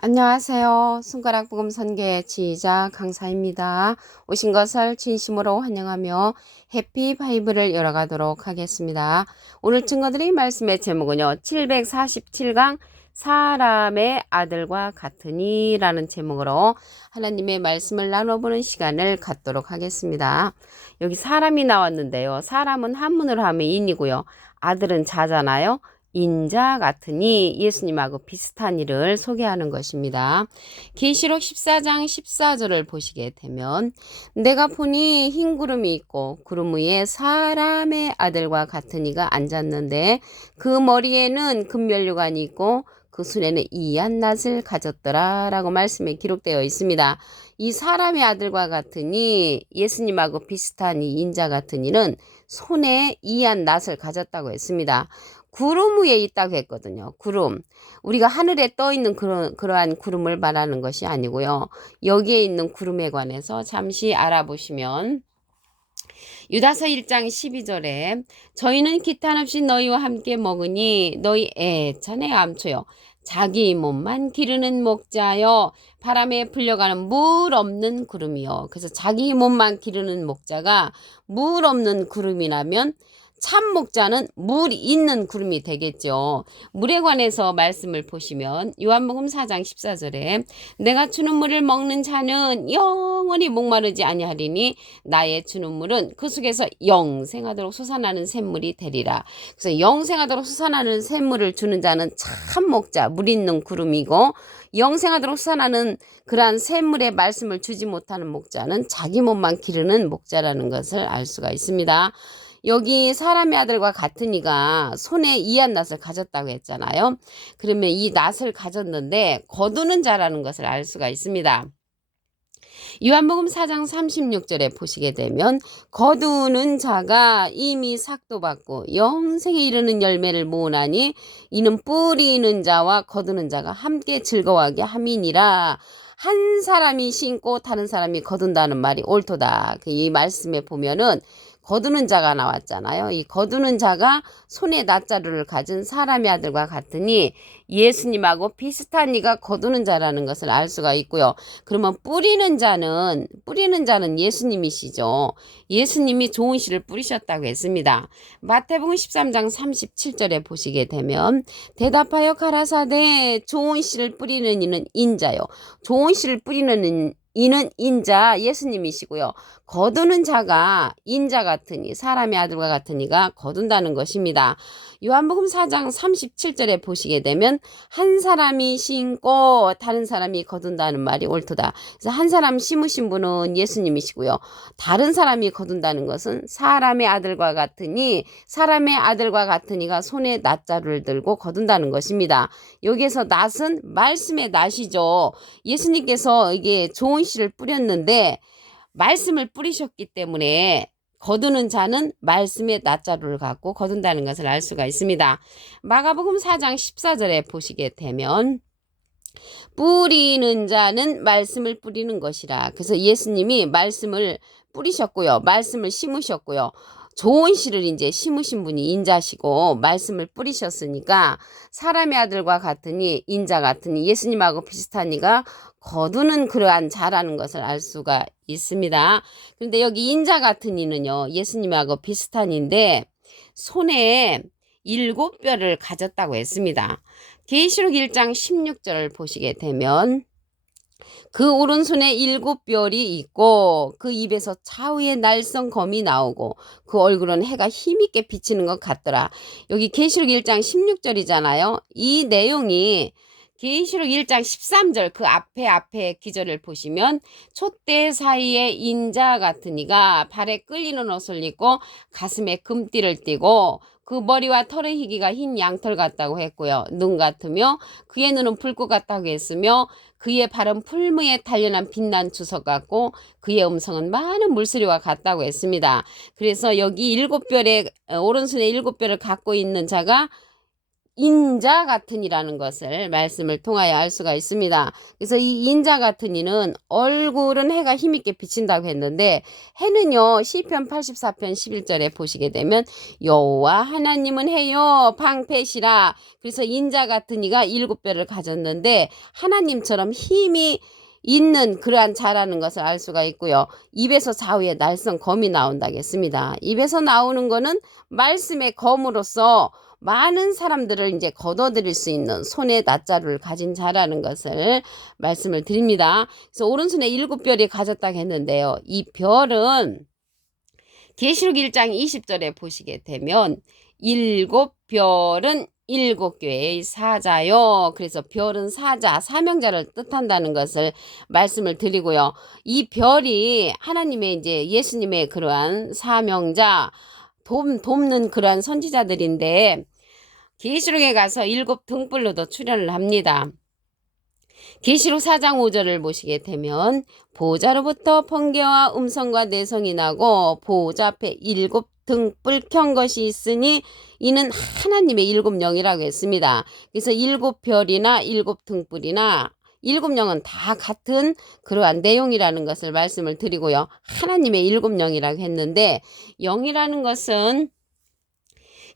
안녕하세요. 손가락 복음 선교의 지휘자 강사입니다. 오신 것을 진심으로 환영하며 해피 바이블을 열어가도록 하겠습니다. 오늘 증거드린 말씀의 제목은요. 747강 사람의 아들과 같으니 라는 제목으로 하나님의 말씀을 나눠보는 시간을 갖도록 하겠습니다. 여기 사람이 나왔는데요. 사람은 한문으로 하면 인이고요. 아들은 자잖아요. 인자 같으니 예수님하고 비슷한 일을 소개하는 것입니다. 계시록 14장 14절을 보시게 되면 내가 보니 흰 구름이 있고 구름 위에 사람의 아들과 같은 이가 앉았는데 그 머리에는 금면류관이 있고 그 손에는 이한 낫을 가졌더라 라고 말씀에 기록되어 있습니다. 이 사람의 아들과 같으니 예수님하고 비슷한 이 인자 같은 이는 손에 이한 낫을 가졌다고 했습니다. 구름 위에 있다고 했거든요. 구름. 우리가 하늘에 떠 있는 그러한 구름을 말하는 것이 아니고요. 여기에 있는 구름에 관해서 잠시 알아보시면 유다서 1장 12절에 저희는 기탄 없이 너희와 함께 먹으니 너희 애찬의 암초요. 자기 몸만 기르는 목자여 바람에 불려가는 물 없는 구름이요. 그래서 자기 몸만 기르는 목자가 물 없는 구름이라면 참 목자는 물 있는 구름이 되겠죠. 물에 관해서 말씀을 보시면 요한복음 4장 14절에 내가 주는 물을 먹는 자는 영원히 목마르지 아니하리니 나의 주는 물은 그 속에서 영생하도록 솟아나는 샘물이 되리라. 그래서 영생하도록 솟아나는 샘물을 주는 자는 참 목자, 물 있는 구름이고 영생하도록 솟아나는 그러한 샘물의 말씀을 주지 못하는 목자는 자기 몸만 기르는 목자라는 것을 알 수가 있습니다. 여기 사람의 아들과 같은 이가 손에 이한 낫을 가졌다고 했잖아요. 그러면 이 낫을 가졌는데 거두는 자라는 것을 알 수가 있습니다. 요한복음 4장 36절에 보시게 되면 거두는 자가 이미 삭도 받고 영생에 이르는 열매를 모으나니 이는 뿌리는 자와 거두는 자가 함께 즐거워하게 함이니라. 한 사람이 심고 다른 사람이 거둔다는 말이 옳도다. 이 말씀에 보면은 거두는 자가 나왔잖아요. 이 거두는 자가 손에 낫자루를 가진 사람의 아들과 같으니 예수님하고 비슷한 이가 거두는 자라는 것을 알 수가 있고요. 그러면 뿌리는 자는 예수님이시죠. 예수님이 좋은 씨를 뿌리셨다고 했습니다. 마태복음 13장 37절에 보시게 되면 대답하여 가라사대 좋은 씨를 뿌리는 이는 인자요. 좋은 씨를 뿌리는 이는 인자 예수님이시고요. 거두는 자가 인자 같으니 사람의 아들과 같으니가 거둔다는 것입니다. 요한복음 4장 37절에 보시게 되면 한 사람이 심고 다른 사람이 거둔다는 말이 옳도다. 그래서 한 사람 심으신 분은 예수님이시고요. 다른 사람이 거둔다는 것은 사람의 아들과 같으니 사람의 아들과 같으니가 손에 낫자루를 들고 거둔다는 것입니다. 여기에서 낫은 말씀의 낫이죠. 예수님께서 이게 좋은 씨를 뿌렸는데 말씀을 뿌리셨기 때문에 거두는 자는 말씀의 낫자루를 갖고 거둔다는 것을 알 수가 있습니다. 마가복음 4장 14절에 보시게 되면 뿌리는 자는 말씀을 뿌리는 것이라. 그래서 예수님이 말씀을 뿌리셨고요. 말씀을 심으셨고요. 좋은 씨를 이제 심으신 분이 인자시고 말씀을 뿌리셨으니까 사람의 아들과 같으니 인자 같으니 예수님하고 비슷한 이가 거두는 그러한 자라는 것을 알 수가 있습니다. 그런데 여기 인자 같은 이는요. 예수님하고 비슷한 이인데 손에 7뼈를 가졌다고 했습니다. 계시록 1장 16절을 보시게 되면 그 오른손에 7뼈이 있고 그 입에서 좌우의 날성 검이 나오고 그 얼굴은 해가 힘있게 비치는 것 같더라. 여기 계시록 1장 16절이잖아요. 이 내용이 계시록 1장 13절 그 앞에 기절을 보시면 촛대 사이에 인자 같은 이가 발에 끌리는 옷을 입고 가슴에 금띠를 띠고 그 머리와 털의 희기가 흰 양털 같다고 했고요. 눈 같으며 그의 눈은 불꽃 같다고 했으며 그의 발은 풀무에 단련한 빛난 주석 같고 그의 음성은 많은 물소리와 같다고 했습니다. 그래서 여기 7뼈에 오른손에 7뼈를 갖고 있는 자가 인자 같은 이라는 것을 말씀을 통하여 알 수가 있습니다. 그래서 이 인자 같은 이는 얼굴은 해가 힘있게 비친다고 했는데 해는요 시편 84편 11절에 보시게 되면 여호와 하나님은 해요 방패시라. 그래서 인자 같은 이가 7뼈를 가졌는데 하나님처럼 힘이 있는 그러한 자라는 것을 알 수가 있고요. 입에서 좌우에 날선 검이 나온다겠습니다. 입에서 나오는 거는 말씀의 검으로서 많은 사람들을 이제 걷어들일 수 있는 손의 낫자루를 가진 자라는 것을 말씀을 드립니다. 그래서 오른손에 7별이 가졌다고 했는데요. 이 별은 계시록 1장 20절에 보시게 되면 7별은 7교회의 사자요. 그래서 별은 사자, 사명자를 뜻한다는 것을 말씀을 드리고요. 이 별이 하나님의 이제 예수님의 그러한 사명자, 돕는 그러한 선지자들인데 계시록에 가서 7등불로도 출현을 합니다. 계시록 4장 5절을 보시게 되면 보좌로부터 번개와 음성과 내성이 나고 보좌 앞에 7등불 켠 것이 있으니 이는 하나님의 7영이라고 했습니다. 그래서 7별이나 7등불이나 7영은 다 같은 그러한 내용이라는 것을 말씀을 드리고요. 하나님의 7영이라고 했는데 영이라는 것은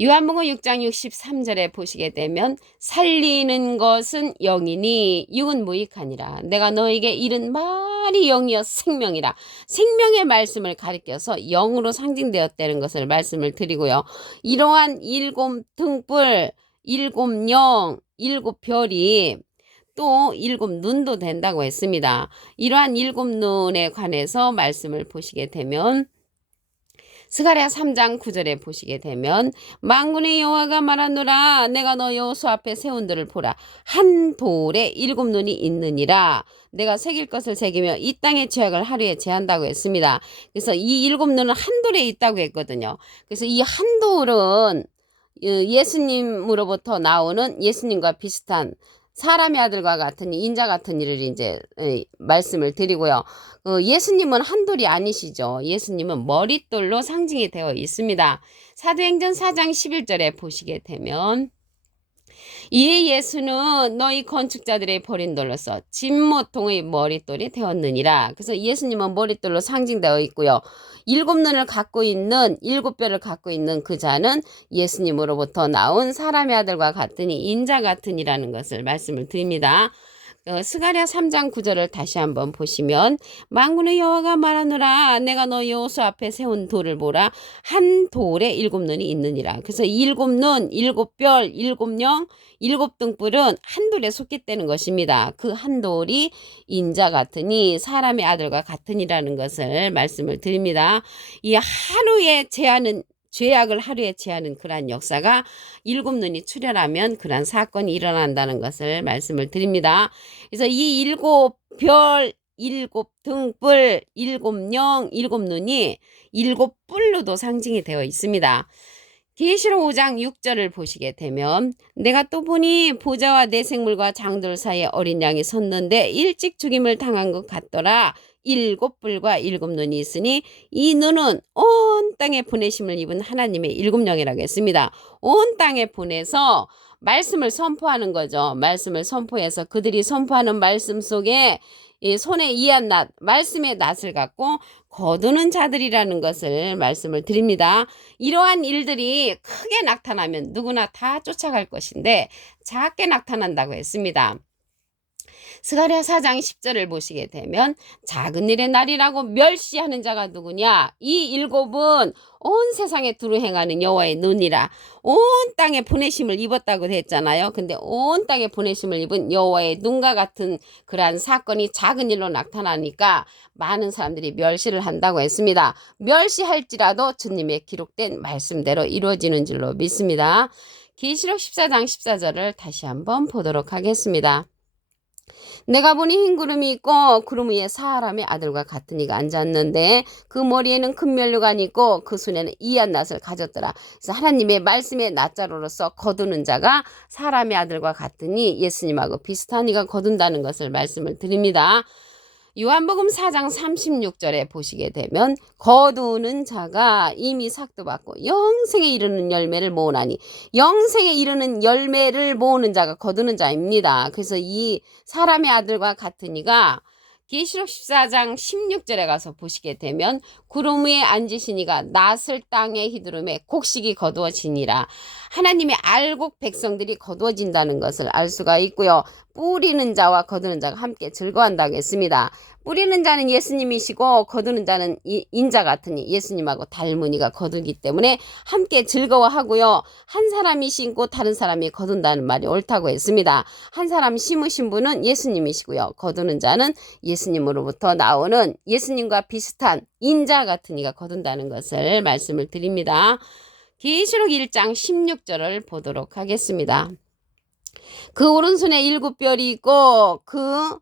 요한복음 6장 63절에 보시게 되면 살리는 것은 영이니 육은 무익하니라. 내가 너에게 이른 말이 영이여 생명이라. 생명의 말씀을 가리켜서 영으로 상징되었다는 것을 말씀을 드리고요. 이러한 7등불, 7영, 7별이 또 7눈도 된다고 했습니다. 이러한 7눈에 관해서 말씀을 보시게 되면 스가랴 3장 9절에 보시게 되면 만군의 여호와가 말하노라 내가 너 여호수 앞에 세운 들을 보라 한 돌에 7눈이 있느니라. 내가 새길 것을 새기며 이 땅의 죄악을 하루에 제한다고 했습니다. 그래서 이 7눈은 한 돌에 있다고 했거든요. 그래서 이 한 돌은 예수님으로부터 나오는 예수님과 비슷한 사람의 아들과 같은 인자 같은 이를 이제 말씀을 드리고요. 예수님은 한돌이 아니시죠. 예수님은 머릿돌로 상징이 되어 있습니다. 사도행전 4장 11절에 보시게 되면 이에 예수는 너희 건축자들의 버린 돌로서 진모통의 머릿돌이 되었느니라. 그래서 예수님은 머릿돌로 상징되어 있고요. 7눈을 갖고 있는 7뼈를 갖고 있는 그 자는 예수님으로부터 나온 사람의 아들과 같으니 인자 같으니라는 것을 말씀을 드립니다. 스가랴 3장 9절을 다시 한번 보시면 만군의 여호와가 말하노라 내가 너 여호수 앞에 세운 돌을 보라 한 돌에 7눈이 있느니라. 그래서 7눈, 7별, 7영, 7등불은 한 돌에 속했다는 것입니다. 그 한 돌이 인자 같으니 사람의 아들과 같으니라는 것을 말씀을 드립니다. 이 하루에 제하는 죄악을 하루에 제하는 그러한 역사가 7눈이 출현하면 그러한 사건이 일어난다는 것을 말씀을 드립니다. 그래서 이 7별, 7등불, 7영, 7눈이 7뿔로도 상징이 되어 있습니다. 계시록 5장 6절을 보시게 되면 내가 또 보니 보좌와 내생물과 장돌 사이에 어린 양이 섰는데 일찍 죽임을 당한 것 같더라. 7뿔과 7눈이 있으니 이 눈은 온 땅에 보내심을 입은 하나님의 7영이라고 했습니다. 온 땅에 보내서 말씀을 선포하는 거죠. 말씀을 선포해서 그들이 선포하는 말씀 속에 이 손에 이한 낫, 말씀의 낫을 갖고 거두는 자들이라는 것을 말씀을 드립니다. 이러한 일들이 크게 나타나면 누구나 다 쫓아갈 것인데 작게 나타난다고 했습니다. 스가랴 4장 10절을 보시게 되면 작은 일의 날이라고 멸시하는 자가 누구냐? 이 7은 온 세상에 두루 행하는 여호와의 눈이라. 온 땅에 보내심을 입었다고 했잖아요. 근데 온 땅에 보내심을 입은 여호와의 눈과 같은 그러한 사건이 작은 일로 나타나니까 많은 사람들이 멸시를 한다고 했습니다. 멸시할지라도 주님의 기록된 말씀대로 이루어지는 줄로 믿습니다. 계시록 14장 14절을 다시 한번 보도록 하겠습니다. 내가 보니 흰 구름이 있고 구름 위에 사람의 아들과 같은 이가 앉았는데 그 머리에는 큰 면류관이 있고 그 손에는 이한 낫을 가졌더라. 그래서 하나님의 말씀의 낫자로로서 거두는 자가 사람의 아들과 같으니 예수님하고 비슷한 이가 거둔다는 것을 말씀을 드립니다. 요한복음 4장 36절에 보시게 되면 거두는 자가 이미 삭도 받고 영생에 이르는 열매를 모으나니, 영생에 이르는 열매를 모으는 자가 거두는 자입니다. 그래서 이 사람의 아들과 같으니가 계시록 14장 16절에 가서 보시게 되면 구름 위에 앉으시니가 낫을 땅에 휘두르매 곡식이 거두어지니라. 하나님의 알곡 백성들이 거두어진다는 것을 알 수가 있고요. 뿌리는 자와 거두는 자가 함께 즐거워한다고 했습니다. 뿌리는 자는 예수님이시고 거두는 자는 인자 같으니 예수님하고 닮은이가 거두기 때문에 함께 즐거워하고요. 한 사람이 심고 다른 사람이 거둔다는 말이 옳다고 했습니다. 한 사람 심으신 분은 예수님이시고요. 거두는 자는 예수님으로부터 나오는 예수님과 비슷한 인자 같은 이가 거둔다는 것을 말씀을 드립니다. 계시록 1장 16절을 보도록 하겠습니다. 그 오른손에 7별이 있고 그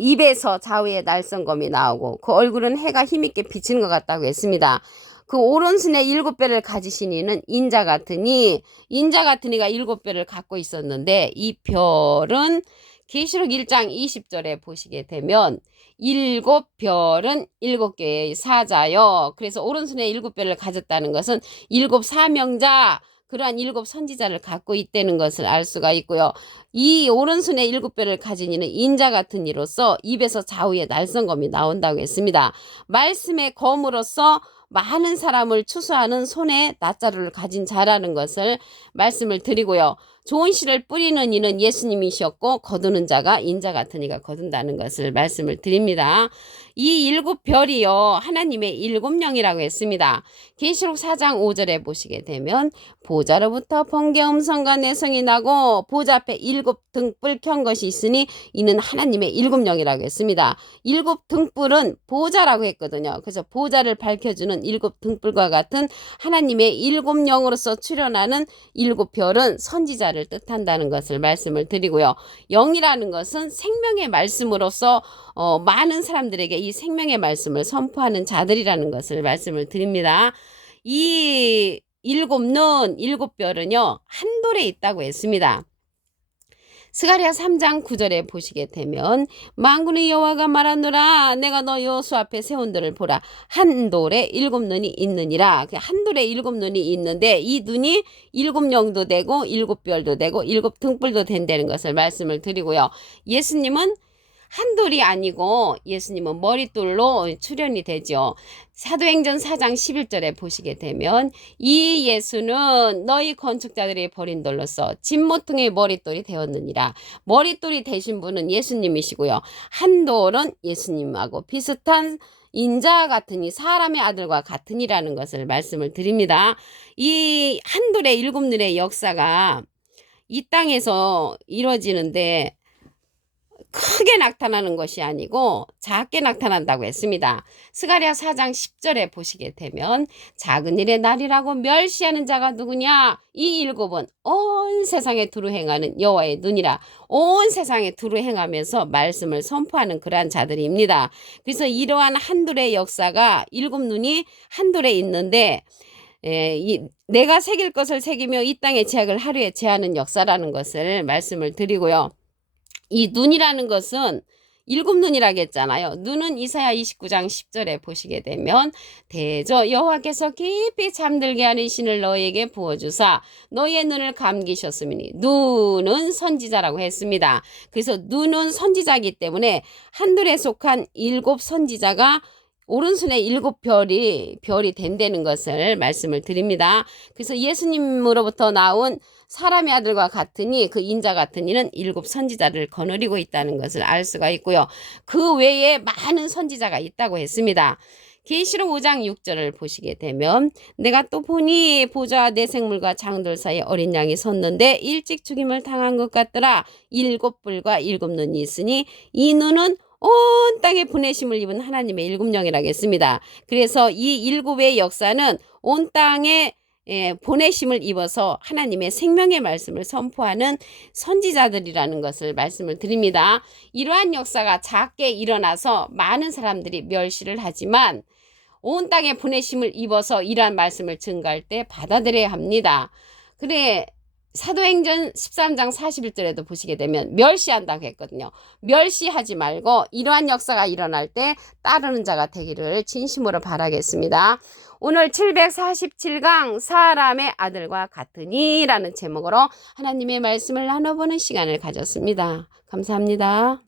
입에서 좌우에 날성검이 나오고 그 얼굴은 해가 힘있게 비치는 것 같다고 했습니다. 그 오른손에 7별을 가지신 이는 인자 같으니, 인자 같은 이가 7별을 갖고 있었는데 이 별은 계시록 1장 20절에 보시게 되면 7별은 7개의 사자요. 그래서 오른손에 7별을 가졌다는 것은 7 사명자, 그러한 7 선지자를 갖고 있다는 것을 알 수가 있고요. 이 오른손에 7별을 가진 이는 인자 같은 이로서 입에서 좌우에 날성검이 나온다고 했습니다. 말씀의 검으로서 많은 사람을 추수하는 손에 낫자루를 가진 자라는 것을 말씀을 드리고요. 좋은 씨를 뿌리는 이는 예수님이셨고 거두는 자가 인자 같은 이가 거둔다는 것을 말씀을 드립니다. 이 7별이요 하나님의 7영이라고 했습니다. 계시록 4장 5절에 보시게 되면 보좌로부터 번개 음성과 내성이 나고 보좌 앞에 7 등불 켠 것이 있으니 이는 하나님의 7영이라고 했습니다. 7 등불은 보좌라고 했거든요. 그래서 보좌를 밝혀주는 7 등불과 같은 하나님의 7영으로서 출현하는 7별은 선지자를 뜻한다는 것을 말씀을 드리고요. 영이라는 것은 생명의 말씀으로서 많은 사람들에게 이 생명의 말씀을 선포하는 자들이라는 것을 말씀을 드립니다. 이 7눈, 7별은요 한 돌에 있다고 했습니다. 스가랴 3장 9절에 보시게 되면 만군의 여호와가 말하노라 내가 너 여호수 앞에 세운 돌을 보라 한 돌에 7눈이 있느니라. 한 돌에 7눈이 있는데 이 눈이 7영도 되고 7별도 되고 7 등불도 된다는 것을 말씀을 드리고요. 예수님은 한 돌이 아니고 예수님은 머릿돌로 출현이 되죠. 사도행전 4장 11절에 보시게 되면 이 예수는 너희 건축자들이 버린 돌로서 진모퉁이의 머릿돌이 되었느니라. 머릿돌이 되신 분은 예수님이시고요. 한 돌은 예수님하고 비슷한 인자 같으니 사람의 아들과 같으니라는 것을 말씀을 드립니다. 이 한 돌의 7눈의 역사가 이 땅에서 이루어지는데 크게 나타나는 것이 아니고 작게 나타난다고 했습니다. 스가랴 4장 10절에 보시게 되면 작은 일의 날이라고 멸시하는 자가 누구냐? 이 7은 온 세상에 두루 행하는 여호와의 눈이라. 온 세상에 두루 행하면서 말씀을 선포하는 그러한 자들입니다. 그래서 이러한 한돌의 역사가 7눈이 한돌에 있는데 내가 새길 것을 새기며 이 땅의 제약을 하루에 제하는 역사라는 것을 말씀을 드리고요. 이 눈이라는 것은 7눈이라고 했잖아요. 눈은 이사야 29장 10절에 보시게 되면 대저 여호와께서 깊이 잠들게 하는 신을 너희에게 부어주사 너희의 눈을 감기셨으니 눈은 선지자라고 했습니다. 그래서 눈은 선지자이기 때문에 한둘에 속한 7 선지자가 오른손에 7별이 된다는 것을 말씀을 드립니다. 그래서 예수님으로부터 나온 사람의 아들과 같으니 그 인자 같은 이는 7 선지자를 거느리고 있다는 것을 알 수가 있고요. 그 외에 많은 선지자가 있다고 했습니다. 계시록 5장 6절을 보시게 되면 내가 또 보니 보좌와 내 생물과 장돌 사이에 어린 양이 섰는데 일찍 죽임을 당한 것 같더라. 7뿔과 7눈이 있으니 이 눈은 온 땅에 보내심을 입은 하나님의 7영이라고 했습니다. 그래서 이 7의 역사는 온 땅에 보내심을 입어서 하나님의 생명의 말씀을 선포하는 선지자들이라는 것을 말씀을 드립니다. 이러한 역사가 작게 일어나서 많은 사람들이 멸시를 하지만 온 땅에 보내심을 입어서 이러한 말씀을 증거할 때 받아들여야 합니다. 그래 사도행전 13장 41절에도 보시게 되면 멸시한다고 했거든요. 멸시하지 말고 이러한 역사가 일어날 때 따르는 자가 되기를 진심으로 바라겠습니다. 오늘 747강 사람의 아들과 같으니 라는 제목으로 하나님의 말씀을 나눠보는 시간을 가졌습니다. 감사합니다.